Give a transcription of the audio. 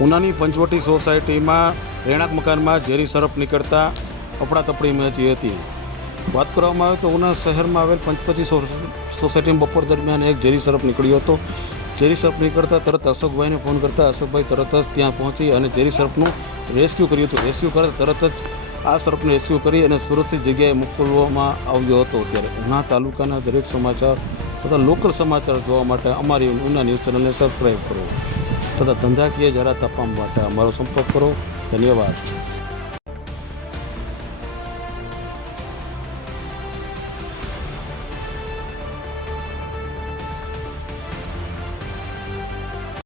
ઉનાની પંચવટી સોસાયટીમાં રહેણાંક મકાનમાં ઝેરી સરપ નીકળતા અફડાતફડી મચી હતી. વાત કરવામાં આવે તો ઉના શહેરમાં આવેલ પંચવટી સોસાયટીમાં બપોર દરમિયાન એક ઝેરી સરપ નીકળ્યો હતો. ઝેરી સરપ નીકળતા તરત અશોકભાઈને ફોન કરતા અશોકભાઈ તરત જ ત્યાં પહોંચી અને ઝેરી સરપનું રેસ્ક્યુ કર્યું હતું. રેસ્ક્યુ કરતા તરત જ આ સર્પને રેસ્ક્યુ કરી અને સુરક્ષિત જગ્યાએ મોકલવામાં આવ્યો હતો. ત્યારે ઉના તાલુકાના દરેક સમાચાર તથા લોકલ સમાચાર જોવા માટે અમારી ઉના ન્યૂઝ ચેનલને સબસ્ક્રાઈબ કરો તથા ધંધાકીય જાહેરાત આપવા માટે અમારો સંપર્ક કરો. ધન્યવાદ.